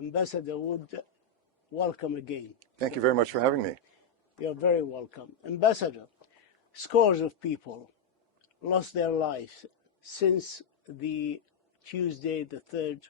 Ambassador Wood, welcome again. Thank you very much for having me. You're very welcome. Ambassador, scores of people lost their lives since the Tuesday, the 3rd,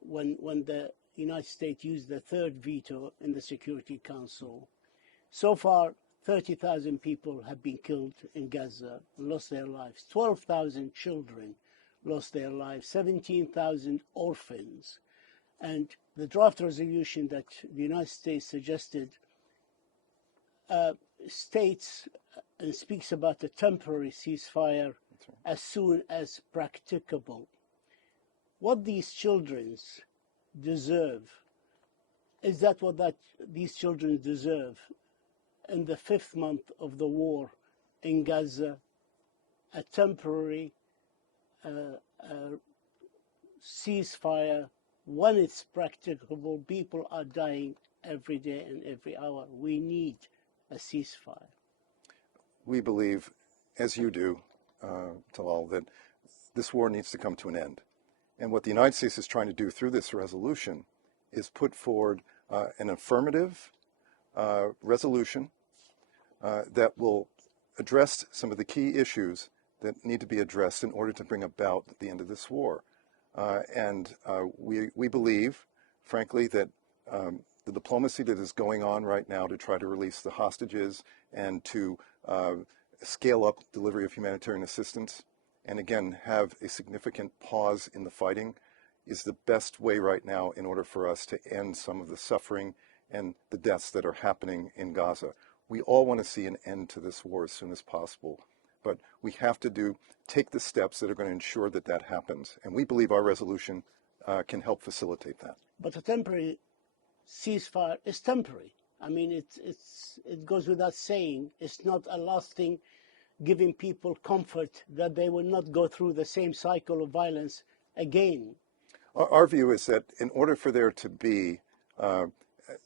when the United States used the 3rd veto in the Security Council. So far, 30,000 people have been killed in Gaza and lost their lives. 12,000 children lost their lives, 17,000 orphans. And the draft resolution that the United States suggested states and speaks about a temporary ceasefire as soon as practicable. What these children deserve, is that what these children deserve in the 5th month of the war in Gaza, a temporary ceasefire when it's practicable? People are dying every day and every hour. We need a ceasefire. We believe, as you do, Talal, that this war needs to come to an end. And what the United States is trying to do through this resolution is put forward an affirmative resolution that will address some of the key issues that need to be addressed in order to bring about the end of this war. We believe, frankly, that the diplomacy that is going on right now to try to release the hostages and to scale up delivery of humanitarian assistance, and again, have a significant pause in the fighting, is the best way right now in order for us to end some of the suffering and the deaths that are happening in Gaza. We all want to see an end to this war as soon as possible, but we have to take the steps that are going to ensure that that happens. And we believe our resolution can help facilitate that. But a temporary ceasefire is temporary. I mean, it goes without saying. It's not a lasting, giving people comfort that they will not go through the same cycle of violence again. Our view is that in order for there to be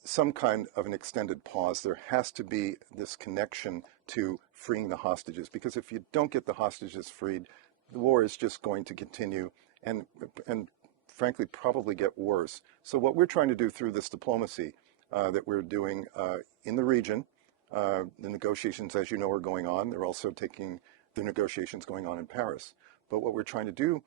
some kind of an extended pause, there has to be this connection to freeing the hostages. Because if you don't get the hostages freed, the war is just going to continue and frankly probably get worse. So what we're trying to do through this diplomacy that we're doing in the region, the negotiations, as you know, are going on. They're also taking the negotiations going on in Paris. But what we're trying to do,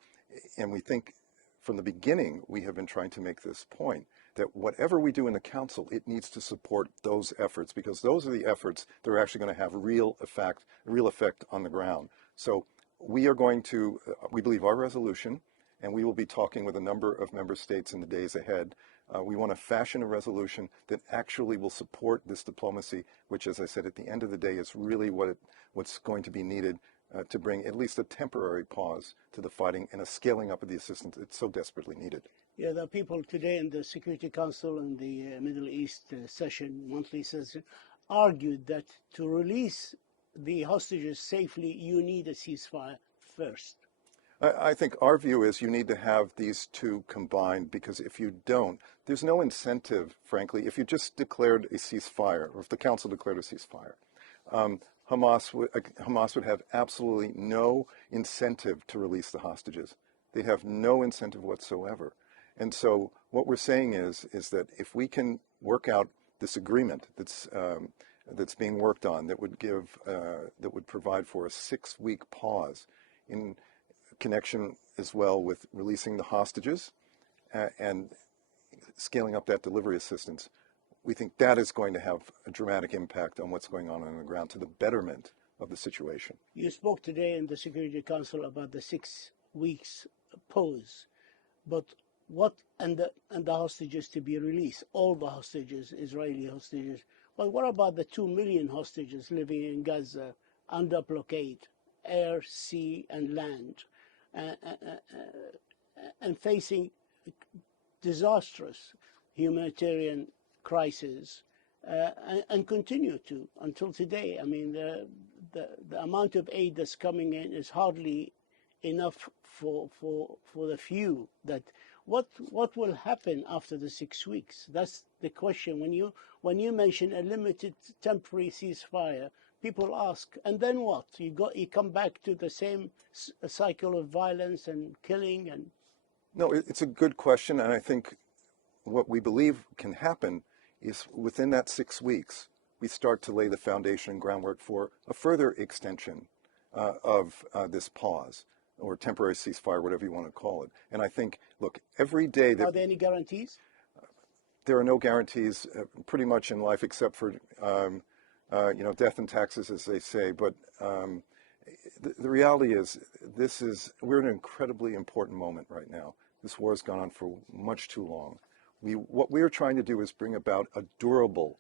and we think from the beginning we have been trying to make this point, that whatever we do in the Council, it needs to support those efforts, because those are the efforts that are actually going to have real effect on the ground. So we are going to, we believe our resolution, and we will be talking with a number of member states in the days ahead. We want to fashion a resolution that actually will support this diplomacy, which, as I said, at the end of the day is really what's going to be needed to bring at least a temporary pause to the fighting and a scaling up of the assistance that's so desperately needed. Yeah, there are people today in the Security Council and the Middle East monthly session, argued that to release the hostages safely, you need a ceasefire first. I think our view is you need to have these two combined, because if you don't, there's no incentive, frankly. If you just declared a ceasefire, or if the Council declared a ceasefire, Hamas would have absolutely no incentive to release the hostages. They'd have no incentive whatsoever. And so what we're saying is that if we can work out this agreement that's being worked on, that would provide for a 6-week pause in connection as well with releasing the hostages and scaling up that delivery assistance, we think that is going to have a dramatic impact on what's going on the ground to the betterment of the situation. You spoke today in the Security Council about the 6 weeks pause, but what and the hostages to be released, all the hostages, Israeli hostages. But what about the 2 million hostages living in Gaza under blockade, air, sea, and land, and facing disastrous humanitarian crisis, and continue to until today? I mean, the amount of aid that's coming in is hardly enough for the few that. What will happen after the 6 weeks? That's the question. When you mention a limited temporary ceasefire, people ask, and then what? You come back to the same cycle of violence and killing, and No, it's a good question, and I think what we believe can happen is within that 6 weeks, we start to lay the foundation and groundwork for a further extension of this pause or temporary ceasefire, whatever you want to call it. And I think, look, every day that Are there any guarantees? there are no guarantees pretty much in life except for, death and taxes, as they say. But the reality is we're in an incredibly important moment right now. This war has gone on for much too long. What we are trying to do is bring about a durable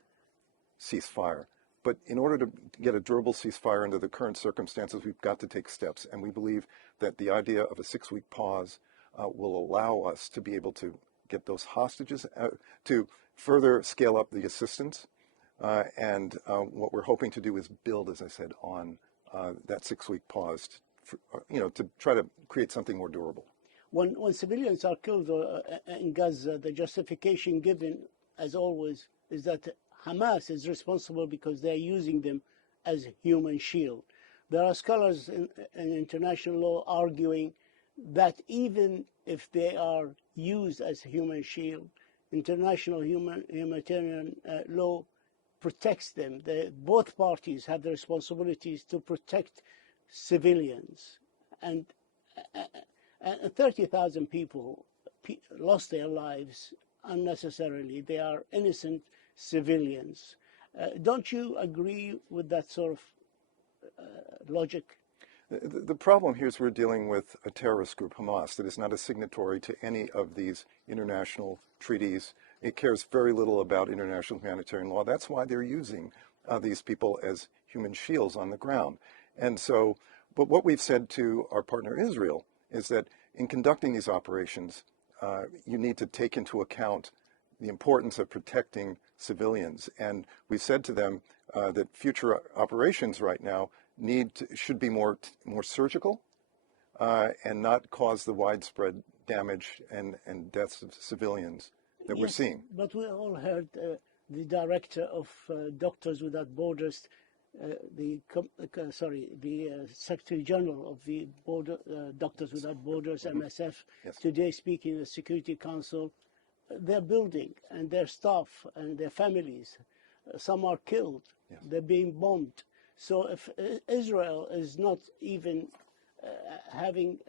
ceasefire. But in order to get a durable ceasefire under the current circumstances, we've got to take steps. And we believe that the idea of a 6-week pause will allow us to be able to get those hostages, to further scale up the assistance. And what we're hoping to do is build, as I said, on that 6-week pause, to try to create something more durable. When civilians are killed in Gaza, the justification given, as always, is that Hamas is responsible because they're using them as human shield. There are scholars in international law arguing that even if they are used as human shield, international humanitarian law protects them. Both parties have the responsibilities to protect civilians. And 30,000 people lost their lives unnecessarily. They are innocent civilians. Don't you agree with that sort of logic? The problem here is we're dealing with a terrorist group, Hamas, that is not a signatory to any of these international treaties. It cares very little about international humanitarian law. That's why they're using these people as human shields on the ground. And so, but what we've said to our partner Israel is that in conducting these operations, you need to take into account the importance of protecting civilians. And we've said to them that future operations right now should be more surgical and not cause the widespread damage and deaths of civilians that we're seeing. But we all heard the director of Doctors Without Borders, the Secretary General of the Doctors Without Borders, MSF, Yes. today speaking in the Security Council. Their building and their staff and their families, some are killed. Yes. They're being bombed. So if Israel is not even having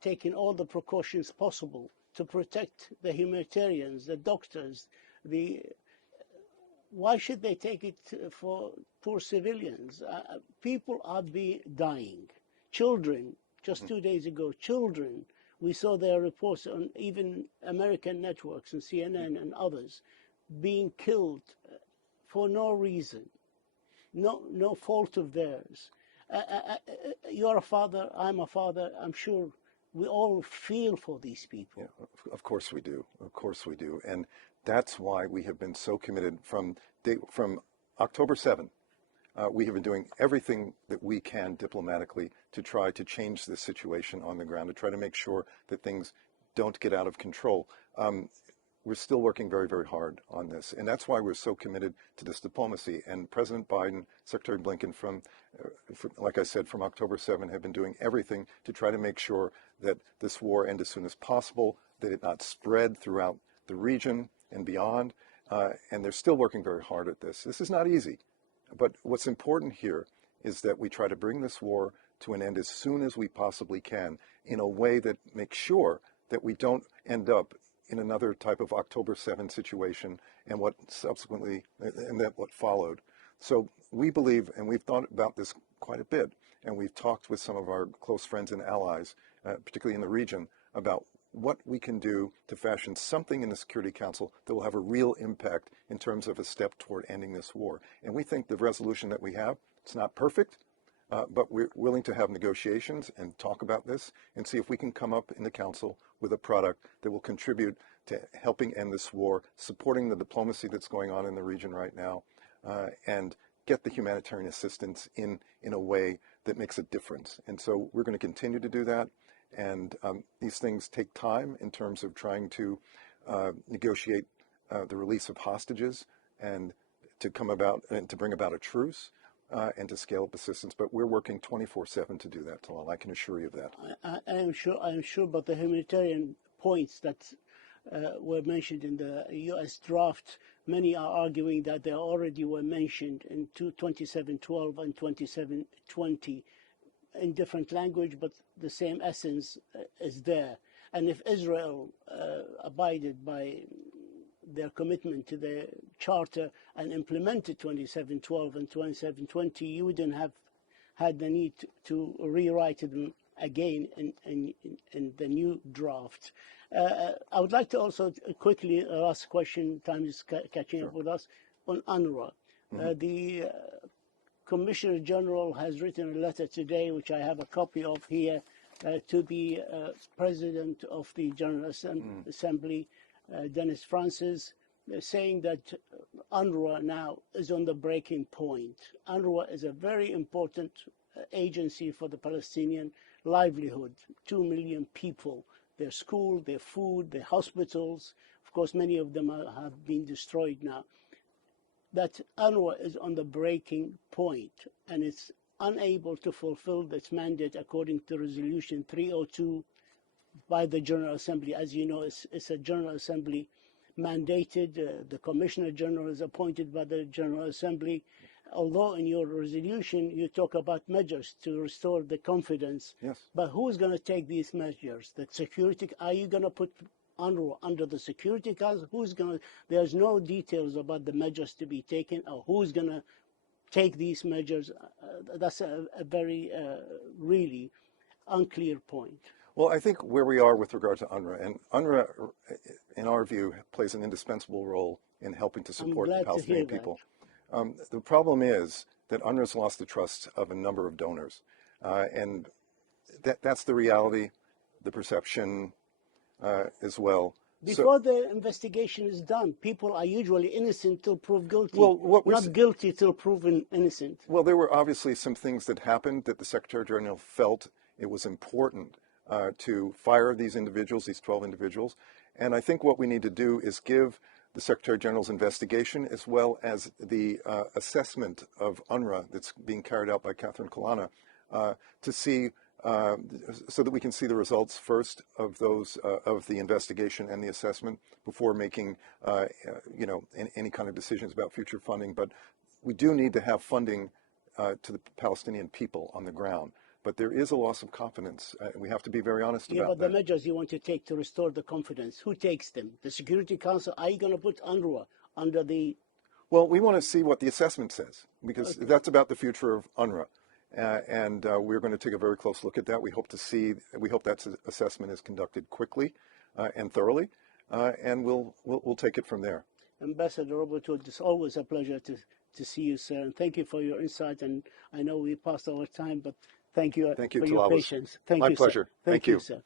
taken all the precautions possible to protect the humanitarians, the doctors, why should they take it for poor civilians? People are dying. Children, just 2 days ago, children. We saw their reports on even American networks and CNN and others being killed for no reason, no fault of theirs. You're a father, I'm a father. I'm sure we all feel for these people. Yeah, of course we do. Of course we do. And that's why we have been so committed from October 7th. We have been doing everything that we can diplomatically to try to change this situation on the ground, to try to make sure that things don't get out of control. We're still working very, very hard on this. And that's why we're so committed to this diplomacy. And President Biden, Secretary Blinken, like I said, from October 7th, have been doing everything to try to make sure that this war end as soon as possible, that it not spread throughout the region and beyond. And they're still working very hard at this. This is not easy. But what's important here is that we try to bring this war to an end as soon as we possibly can in a way that makes sure that we don't end up in another type of October 7th situation and what followed. So we believe, and we've thought about this quite a bit, and we've talked with some of our close friends and allies, particularly in the region, about what we can do to fashion something in the Security Council that will have a real impact in terms of a step toward ending this war. And we think the resolution that we have, it's not perfect, but we're willing to have negotiations and talk about this and see if we can come up in the Council with a product that will contribute to helping end this war, supporting the diplomacy that's going on in the region right now, and get the humanitarian assistance in a way that makes a difference. And so we're going to continue to do that. And these things take time in terms of trying to negotiate the release of hostages and to bring about a truce. and to scale up assistance. But we're working 24/7 to do that, Talal. I can assure you of that. I am sure, but the humanitarian points that were mentioned in the U.S. draft, many are arguing that they already were mentioned in 2712 and 2720 in different language, but the same essence is there. And if Israel abided by their commitment to the charter and implemented 2712 and 2720, you wouldn't have had the need to rewrite them again in the new draft. I would like to also quickly ask a question, time is catching up with us, on UNRWA. The Commissioner General has written a letter today, which I have a copy of here, to the President of the General Assembly, Dennis Francis, saying that UNRWA now is on the breaking point. UNRWA is a very important agency for the Palestinian livelihood. 2 million people, their school, their food, their hospitals. Of course, many of them have been destroyed now. That UNRWA is on the breaking point, and it's unable to fulfill its mandate according to Resolution 302 by the General Assembly. As you know, it's a General Assembly mandated. The Commissioner General is appointed by the General Assembly. Although in your resolution you talk about measures to restore the confidence, yes. But who's going to take these measures? The security? Are you going to put UNRWA under the Security Council? Who's going to? There's no details about the measures to be taken or who's going to take these measures. That's a very really unclear point. Well, I think where we are with regard to UNRWA, and UNRWA, in our view, plays an indispensable role in helping to support the Palestinian people. The problem is that UNRWA's lost the trust of a number of donors. And that's the reality, the perception as well. Before the investigation is done, people are usually innocent till proved guilty, not guilty till proven innocent. Well, there were obviously some things that happened that the Secretary General felt it was important to fire these individuals, these 12 individuals. And I think what we need to do is give the Secretary General's investigation as well as the assessment of UNRWA that's being carried out by Catherine Kalana to see, so that we can see the results first of those of the investigation and the assessment before making any kind of decisions about future funding. But we do need to have funding to the Palestinian people on the ground. But there is a loss of confidence. We have to be very honest about that. But the measures you want to take to restore the confidence, who takes them? The Security Council? Are you going to put UNRWA under the... Well, we want to see what the assessment says, because that's about the future of UNRWA. And we're going to take a very close look at that. We hope that assessment is conducted quickly and thoroughly, and we'll take it from there. Ambassador Roberto, it's always a pleasure to see you, sir. And thank you for your insight. And I know we passed our time, but thank you for your patience. My pleasure. Thank you, sir.